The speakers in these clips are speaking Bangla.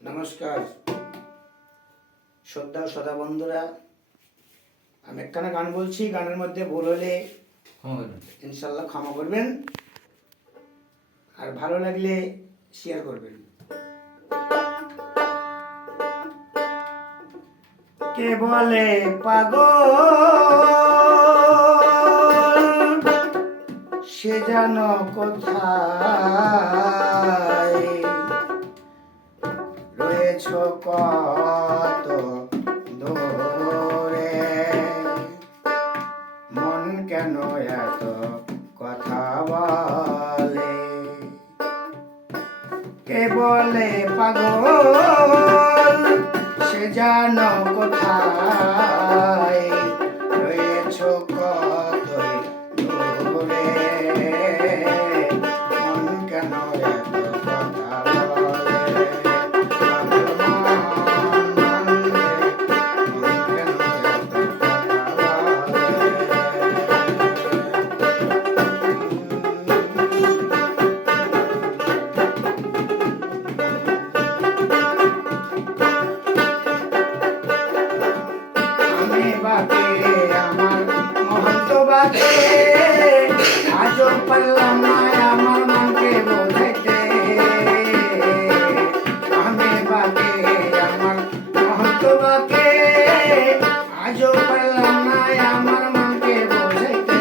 নমস্কার শ্রদ্ধা শ্রোতা বন্ধুরা, আমি একখানা গান বলছি। গানের মধ্যে ভুল হলে ইনশাল্লাহ ক্ষমা করবেন, আর ভালো লাগলে শেয়ার করবেন। কে বলে পাগল সে যেন কোথায় রয়েছ কত দূরে, মন কেন এত কথা বলে। কে বলে পাগল সে যেন কোথায় রয়েছ কত দূরে, মন কেন এত কথা বলে। আমার মহন্ত বাকে আজও পারলাম না আমার মনকে বোঝাইতে। আমি বাকে আমার মহন্ত বাকে আজও পারলাম না আমার মনকে বোঝাইতে।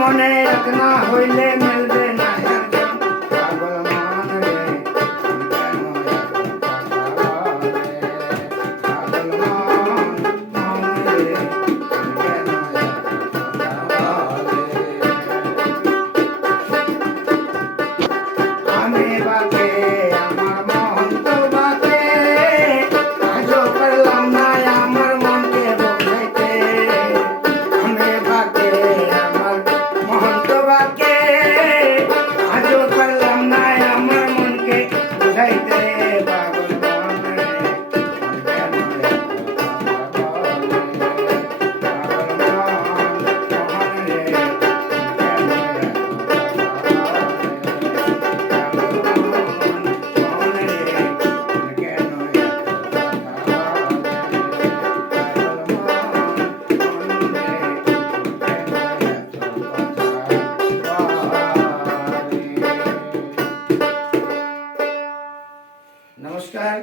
মনে এক না হইলে মিলবে না একজন, পাগল মন রে কেন এত কথা বলে। পাগল মন রে কেন এত কথা বলে। আমি বাকে আমার মহন্ত বাকে আজও পারলাম না আমার মনকে বোঝাইতে। আমি বাকে আমার মহন্ত বাকে আজও পারলাম না আমার মনকে বোঝাইতে। পাগল মন রে কেন এত কথা বলে। পাগল মন রে কেন নমস্কার।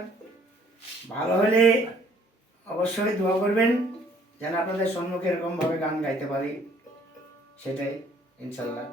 ভালো হলে অবশ্যই দোয়া করবেন যেন আপনাদের সম্মুখে এরকমভাবে গান গাইতে পারি, সেটাই ইনশাল্লাহ।